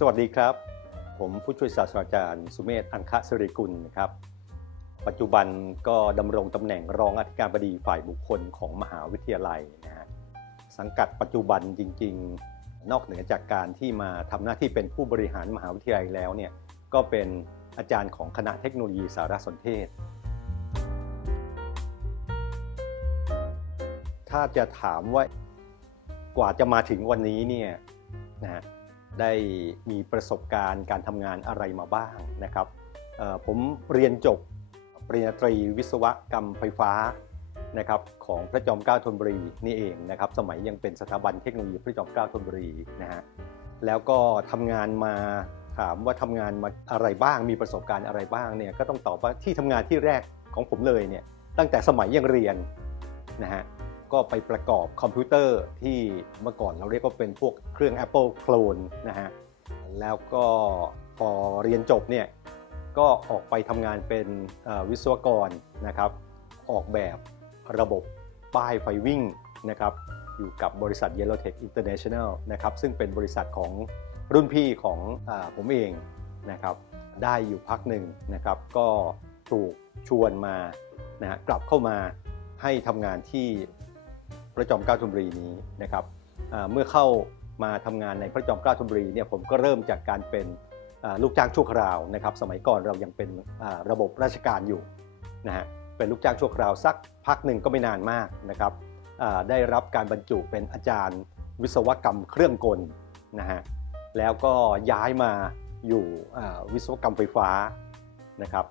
สวัสดีครับ ผมผู้ช่วยศาสตราจารย์ สุเมธอังคะสิริกุลนะครับ ปัจจุบันก็ดำรงตำแหน่งรองอธิการบดีฝ่ายบุคคลของมหาวิทยาลัยนะฮะสังกัดปัจจุบันจริง ๆ นอกเหนือจากการที่มาทำหน้าที่เป็นผู้บริหารมหาวิทยาลัยแล้วเนี่ยก็เป็นอาจารย์ของคณะเทคโนโลยีสารสนเทศ ถ้าจะถามว่ากว่าจะมาถึงวันนี้เนี่ยนะฮะ ได้มีประสบการณ์การทำงานอะไรมาบ้างนะครับผมเรียนจบปริญญาตรีวิศวกรรมไฟฟ้านะครับของพระจอมเกล้าธนบุรีนี่เองนะครับสมัยยังเป็นสถาบันเทคโนโลยีพระจอมเกล้าธนบุรีนะฮะแล้วก็ทำงานมาถามว่าทำงานมาอะไรบ้างมีประสบการณ์อะไรบ้างเนี่ยก็ต้องตอบว่าที่ทำงานที่แรกของผมเลยเนี่ยตั้งแต่สมัยยังเรียนนะฮะ ก็ไปประกอบคอมพิวเตอร์ที่เมื่อก่อนเราเรียกว่าเป็นพวกเครื่อง Apple Clone นะฮะแล้วก็พอเรียนจบเนี่ยก็ออกไปทำงานเป็นวิศวกรนะครับ ออกแบบระบบป้ายไฟวิ่งนะครับอยู่กับบริษัท Yellowtech International นะครับซึ่งเป็นบริษัทของรุ่นพี่ของอผมเองนะครับได้อยู่พักหนึ่งนะครับก็ถูกชวนมานะฮะกลับเข้ามาให้ทำงานที่ พระจอมเกล้าธนบุรีนี้นะครับเมื่อเข้ามาทำงานในพระจอมเกล้าธนบุรีเนี่ยผมก็เริ่มจากการเป็นลูกจ้างชั่วคราวนะครับ สมัยก่อนเรายังเป็นระบบราชการอยู่นะฮะเป็นลูกจ้างชั่วคราวสักพักหนึ่งก็ไม่นานมากนะครับได้รับการบรรจุเป็นอาจารย์วิศวกรรมเครื่องกลนะฮะแล้วก็ย้ายมาอยู่วิศวกรรมไฟฟ้านะครับ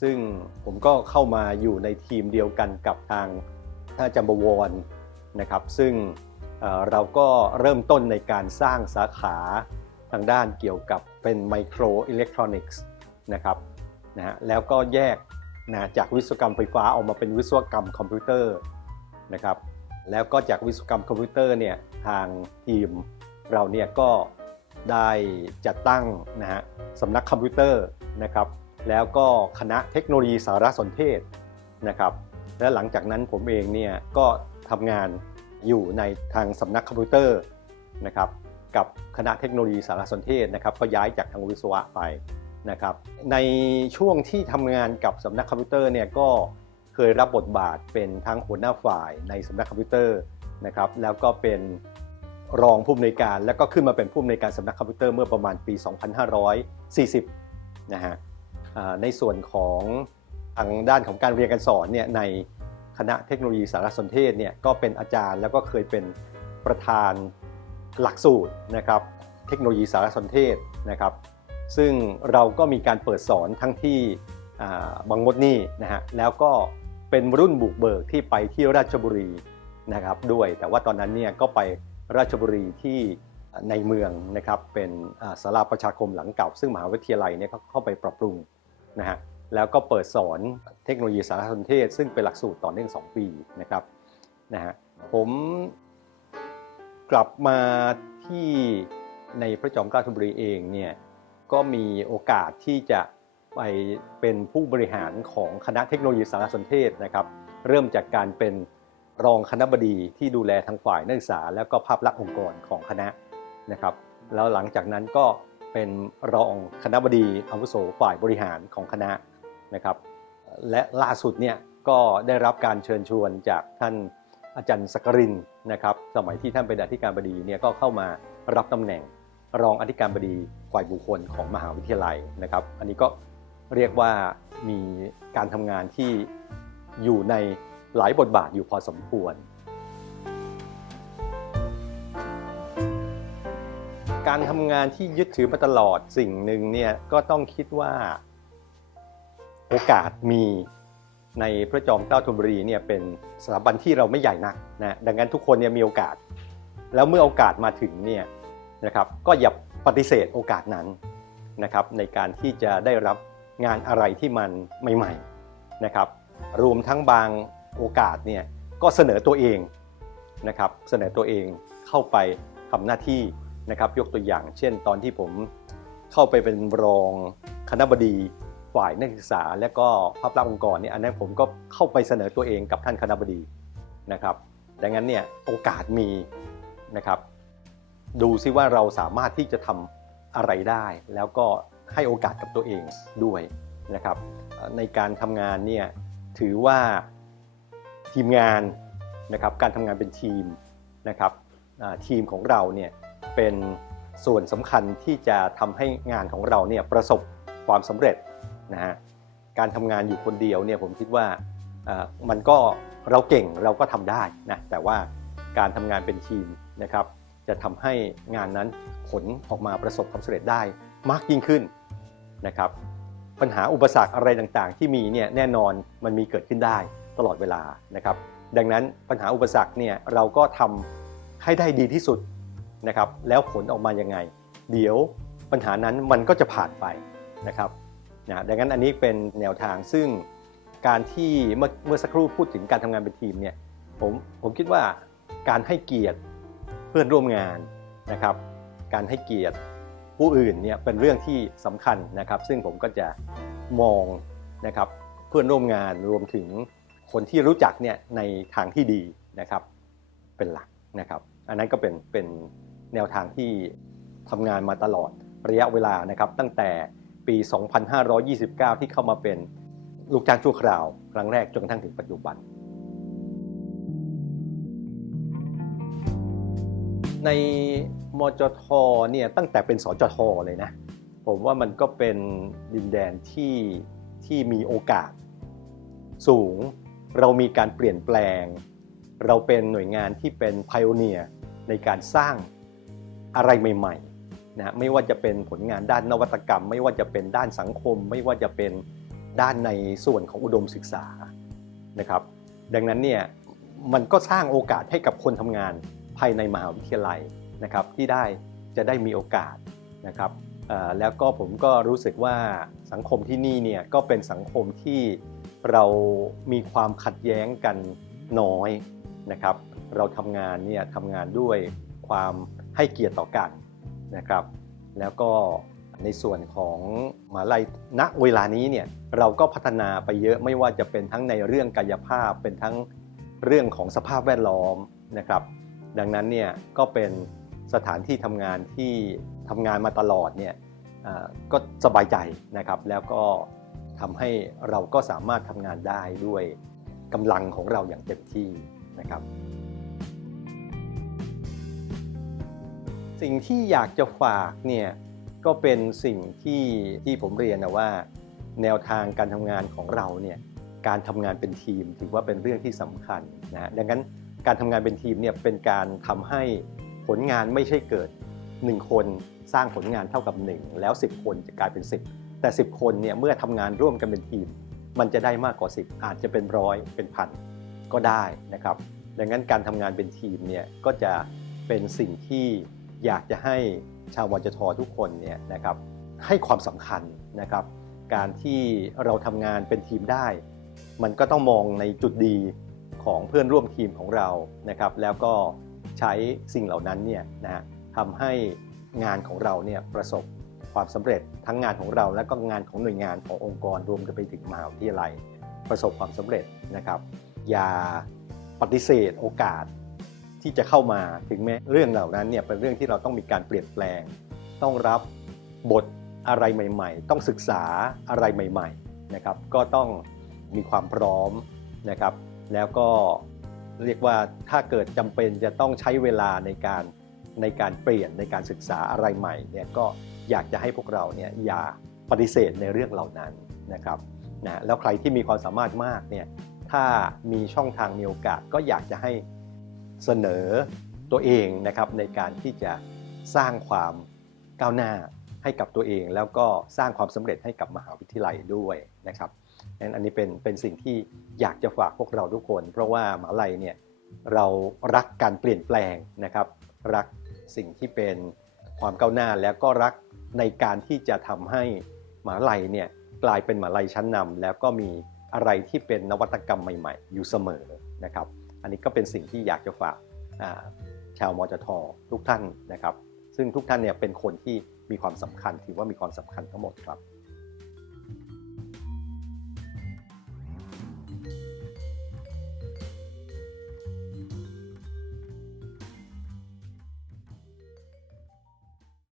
ซึ่งผมก็เข้ามาอยู่ในทีมเดียวกันกับทางท่านอาจารย์บวร นะครับซึ่งเราก็เริ่มต้นในการสร้างสาขาทางด้านเกี่ยวกับเป็นไมโครอิเล็กทรอนิกส์นะครับนะฮะแล้วก็แยกนะจากวิศวกรรมไฟฟ้าออกมาเป็นวิศวกรรมคอมพิวเตอร์นะครับแล้วก็จากวิศวกรรมคอมพิวเตอร์เนี่ยทางทีมเราเนี่ยก็ได้จัดตั้งนะฮะสำนักคอมพิวเตอร์นะครับแล้วก็คณะเทคโนโลยีสารสนเทศนะครับและหลังจากนั้นผมเองเนี่ยก็ ทำงานอยู่ในทางสำนักคอมพิวเตอร์นะครับกับคณะเทคโนโลยีสารสนเทศนะครับก็ย้ายจากทางวิศวะไปนะครับในช่วงที่ทำงานกับสำนักคอมพิวเตอร์เนี่ยก็เคยรับบทบาทเป็นทั้งหัวหน้าฝ่ายในสำนักคอมพิวเตอร์นะครับแล้วก็เป็นรองผู้อำนวยการ แล้วก็ขึ้นมาเป็นผู้อำนวยการสำนักคอมพิวเตอร์เมื่อประมาณปี 2540 นะฮะในส่วนของทางด้านของการเรียนการสอนเนี่ยใน คณะเทคโนโลยีสารสนเทศเนี่ยก็เป็นอาจารย์แล้วก็เคยเป็นประธานหลักสูตรนะครับเทคโนโลยีสารสนเทศนะครับ ซึ่งเราก็มีการเปิดสอนทั้งที่บางมดนี่นะฮะแล้วก็เป็นรุ่นบุกเบิกที่ไปที่ราชบุรีนะครับด้วย แต่ว่าตอนนั้นเนี่ยก็ไปราชบุรีที่ในเมืองนะครับเป็นอ่าศาลาประชาคมหลังเก่า ซึ่งมหาวิทยาลัยเนี่ยเขาเข้าไปปรับปรุงนะฮะ แล้วก็เปิดสอนเทคโนโลยีสารสนเทศ ซึ่งเป็นหลักสูตรต่อเนื่อง 2 ปีนะครับนะฮะผมกลับมาที่ในพระจอมเกล้าธนบุรีเองเนี่ยก็มีโอกาสที่จะไปเป็นผู้บริหารของคณะเทคโนโลยีสารสนเทศนะครับ เริ่มจากการเป็นรองคณะบดีที่ดูแลทางฝ่ายนักศึกษา แล้วก็ภาพลักษณ์องค์กรของคณะนะครับ แล้วหลังจากนั้นก็เป็นรองคณะบดีอาวุโสฝ่ายบริหารของคณะ นะครับ และล่าสุดเนี่ยก็ได้รับการเชิญชวนจากท่านอาจารย์สกรินนะครับ สมัยที่ท่านเป็นอธิการบดีเนี่ยก็เข้ามารับตำแหน่งรองอธิการบดีฝ่ายบุคคลของมหาวิทยาลัยนะครับ อันนี้ก็เรียกว่ามีการทำงานที่อยู่ในหลายบทบาทอยู่พอสมควร การทำงานที่ยึดถือมาตลอดสิ่งหนึ่งเนี่ยก็ต้องคิดว่า โอกาสมีในพระจอมเกล้าธนบุรีเนี่ยเป็นสถาบันที่เราไม่ใหญ่นักนะดังนั้นทุกคนเนี่ยมีโอกาส แล้วเมื่อโอกาสมาถึงเนี่ยนะครับก็อย่าปฏิเสธโอกาสนั้นนะครับในการที่จะได้รับงานอะไรที่มันใหม่ๆนะครับรวมทั้งบางโอกาสเนี่ยก็เสนอตัวเองนะครับเสนอตัวเองเข้าไปทำหน้าที่นะครับยกตัวอย่าง เช่น ตอนที่ผมเข้าไปเป็นรองคณะบดี ฝ่ายนักศึกษา และก็ภาพลักษณ์องค์กรเนี่ยอันนั้นผมก็เข้าไปเสนอตัวเองกับท่านคณะบดีนะครับ ดังนั้นเนี่ยโอกาสมีนะครับ ดูซิว่าเราสามารถที่จะทอะไรได้ แล้วก็ให้โอกาสกับตัวเองด้วยนะครับ ในการทำงานเนี่ยถือว่าทีมงานนะครับการทำงานเป็นทีมนะครับทีมของเราเนี่ยเป็นส่วนสำคัญที่จะทำให้งานของเราเนี่ยประสบความสำเร็จ นะฮะการทำงานอยู่คนเดียวเนี่ยผมคิดว่ามันก็เราเก่งเราก็ทำได้นะแต่ว่าการทำงานเป็นทีมนะครับ จะทำให้งานนั้นผลออกมาประสบความสำเร็จได้มากยิ่งขึ้นนะครับปัญหาอุปสรรคอะไรต่างๆ ที่มีเนี่ยแน่นอนมันมีเกิดขึ้นได้ตลอดเวลานะครับ ดังนั้นปัญหาอุปสรรคเนี่ยเราก็ทำให้ได้ดีที่สุดนะครับ แล้วผลออกมายังไง เดี๋ยวปัญหานั้นมันก็จะผ่านไปนะครับ นะดังนั้นอันนี้เป็นแนวทางซึ่งการที่เมื่อเมื่อสักครู่พูดถึงการทำงานเป็นทีมเนี่ยผมผมคิดว่าการให้เกียรติเพื่อนร่วมงานนะครับ การให้เกียรติผู้อื่นเนี่ยเป็นเรื่องที่สำคัญนะครับ ซึ่งผมก็จะมองนะครับเพื่อนร่วมงานรวมถึงคนที่รู้จักเนี่ยในทางที่ดีนะครับเป็นหลักนะครับ อันนั้นก็เป็นเป็นแนวทางที่ทำงานมาตลอดระยะเวลานะครับ ตั้งแต่ ปี 2529 ที่เข้ามาเป็นลูกจ้างชั่วคราวครั้งแรกจนกระทั่งถึงปัจจุบัน ในมจทเนี่ยตั้งแต่เป็นสจทเลยนะ ผมว่ามันก็เป็นดินแดนที่ที่มีโอกาสสูง เรามีการเปลี่ยนแปลง เราเป็นหน่วยงานที่เป็นพ i o เนียในการสร้างอะไรใหม่ ๆ นะไม่ว่าจะเป็นผลงานด้านนวัตกรรม ไม่ว่าจะเป็นด้านสังคม ไม่ว่าจะเป็นด้านในส่วนของอุดมศึกษานะครับดังนั้นเนี่ยมันก็สร้างโอกาสให้กับคนทำงานภายในมหาวิทยาลัยนะครับที่ได้จะได้มีโอกาสนะครับแล้วก็ผมก็รู้สึกว่าสังคมที่นี่เนี่ยก็เป็นสังคมที่เรามีความขัดแย้งกันน้อยนะครับ เราทำงานเนี่ยทำงานด้วยความให้เกียรติต่อกัน นะครับ แล้วก็ในส่วนของมหาลัยณเวลานี้เนี่ยเราก็พัฒนาไปเยอะไม่ว่าจะเป็นทั้งในเรื่องกายภาพ เป็นทั้งเรื่องของสภาพแวดล้อมนะครับ ดังนั้นเนี่ยก็เป็นสถานที่ทำงานที่ทำงานมาตลอดเนี่ยก็สบายใจนะครับ แล้วก็ทำให้เราก็สามารถทำงานได้ด้วยกำลังของเราอย่างเต็มที่นะครับ สิ่งที่อยากจะฝากเนี่ยก็เป็นสิ่งที่ที่ผมเรียนนะว่า แนวทางการทำงานของเราเนี่ยการทำงานเป็นทีมถือว่าเป็นเรื่องที่สำคัญนะดังนั้นการทำงานเป็นทีมเนี่ยเป็นการทำให้ผลงานไม่ใช่เกิด 1 คนสร้างผลงานเท่ากับ 1 แล้ว 10 คนจะกลายเป็น 10 แต่ 10 คนเนี่ยเมื่อทำงานร่วมกันเป็นทีม มันจะได้มากกว่า 10 อาจจะเป็นร้อยเป็นพันก็ได้นะครับ ดังนั้นการทำงานเป็นทีมเนี่ยก็จะเป็นสิ่งที่ อยากจะให้ชาววจททุกคนเนี่ยนะครับให้ความสำคัญนะครับ การที่เราทำงานเป็นทีมได้ มันก็ต้องมองในจุดดีของเพื่อนร่วมทีมของเรานะครับ แล้วก็ใช้สิ่งเหล่านั้นเนี่ยนะฮะทำให้งานของเราเนี่ยประสบความสำเร็จทั้งงานของเรา และก็งานของหน่วยงานขององค์กรรวมไปถึงมหาวิทยาลัย ประสบความสำเร็จนะครับ อย่าปฏิเสธโอกาส ที่จะเข้ามาถึงแม้เรื่องเหล่านั้นเนี่ยเป็นเรื่องที่เราต้องมีการเปลี่ยนแปลง ต้องรับบทอะไรใหม่ ๆ ต้องศึกษาอะไรใหม่ๆนะครับ ก็ต้องมีความพร้อมนะครับ แล้วก็เรียกว่าถ้าเกิดจำเป็นจะต้องใช้เวลาในการในการเปลี่ยนในการศึกษาอะไรใหม่เนี่ยก็อยากจะให้พวกเราเนี่ยอย่าปฏิเสธในเรื่องเหล่านั้นนะครับนะแล้วใครที่มีความสามารถมากเนี่ยถ้ามีช่องทางมีโอกาสก็อยากจะให้ เสนอตัวเองนะครับในการที่จะสร้างความก้าวหน้าให้กับตัวเอง แล้วก็สร้างความสำเร็จให้กับมหาวิทยาลัยด้วยนะครับนั้นอันนี้เป็นเป็นสิ่งที่อยากจะฝากพวกเราทุกคน เพราะว่ามหาลัยเนี่ยเรารักการเปลี่ยนแปลงนะครับ รักสิ่งที่เป็นความก้าวหน้าแล้วก็รักในการที่จะทำให้มหาลัยเนี่ยกลายเป็นมหาลัยชั้นนำแล้วก็มีอะไรที่เป็นนวัตกรรมใหม่ ๆ อยู่เสมอนะครับ อันนี้ก็เป็นสิ่งที่อยากจะฝากชาวมจททุกท่านนะครับ ซึ่งทุกท่านเนี่ยเป็นคนที่มีความสำคัญถือว่ามีความสำคัญทั้งหมดครับ